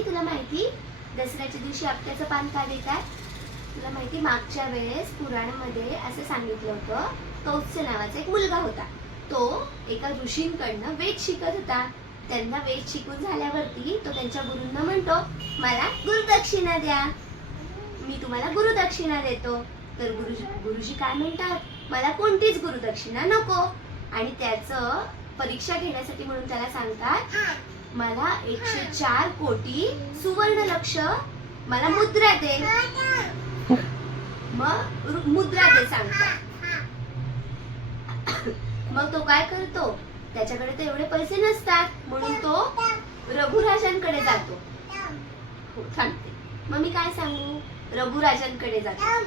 माहिती, तुला माहिती दसऱ्याच्या दिवशी आपट्याचं पान का देतात? तुला माहिती मागच्या वेळेस पुराणामध्ये असं सांगितलं होतं, कौत्स्य नावाचा एक मुलगा होता. तो एका ऋषींकडनं वेद शिकत होता. त्यांना वेद शिकून झाल्यावरती तो त्यांच्या गुरूंना म्हणतो, मला गुरुदक्षिणा द्या, मी तुम्हाला गुरुदक्षिणा देतो. तर गुरुजी काय म्हणतात, मला कोणतीच गुरुदक्षिणा नको. आणि त्याचं परीक्षा घेण्यासाठी म्हणून त्याला सांगतात, मला 104 कोटी सुवर्ण लक्ष मला मुद्रा दे. मग मुद्रा दे सांगतात. मग तो काय करतो, त्याच्याकडे तर एवढे पैसे नसतात म्हणून तो रघुराजांकडे जातो. हो सांगते, मग मी काय सांगू, रघुराजांकडे जातो.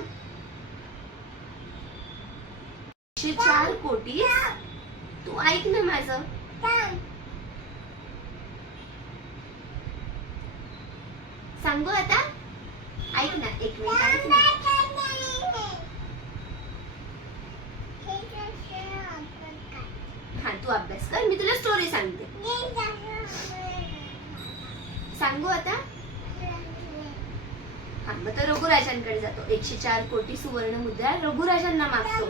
104 कोटी, तू ऐक ना माझं. सांगू आता, ऐक ना, एक मिनिट ऐक ना. हा तू अभ्यास कर, मी तुला स्टोरी सांगते. सांगू आता. हा मग तर रघुराजांकडे जातो. 104 कोटी सुवर्ण मुद्रा रघुराजांना मागतो.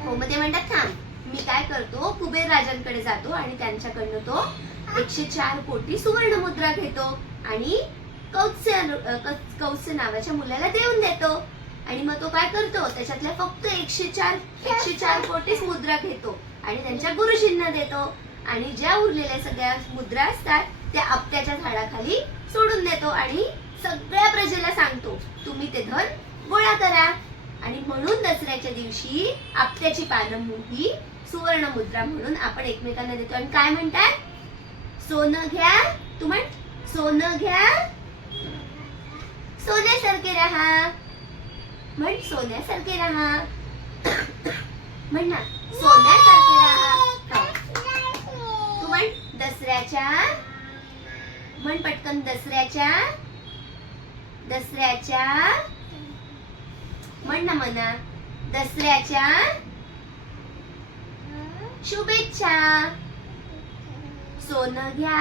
हो मग ते म्हणतात, थांब मी काय करतो, कुबेर राजांकडे जातो आणि त्यांच्याकडनं तो 104 कोटी सुवर्ण मुद्रा घेतो आणि कौत्स्य नावाच्या मुलाला देऊन देतो. आणि मग तो काय करतो, त्याच्यातल्या फक्त 104 कोटीच मुद्रा घेतो आणि त्यांच्या गुरुजींना देतो. आणि ज्या उरलेल्या सगळ्या मुद्रा असतात त्या आपट्याच्या झाडाखाली सोडून देतो आणि सगळ्या प्रजेला सांगतो, तुम्ही ते धन गोळा करा. आणि म्हणून दसऱ्याच्या दिवशी आपट्याची पानं ही सुवर्ण मुद्रा म्हणून आपण एकमेकांना देतो. आणि काय म्हणतात, सोनं घ्या, तू म्हण सोनं घ्या, सोन्यासारखे राहा. म्हण सोन्यासारखे राहा. म्हण ना सोन्यासारखे राहा. तू म्हण दसऱ्याच्या, म्हण पटकन दसऱ्याच्या म्हण ना मना, दसऱ्याच्या शुभेच्छा. सोनं घ्या,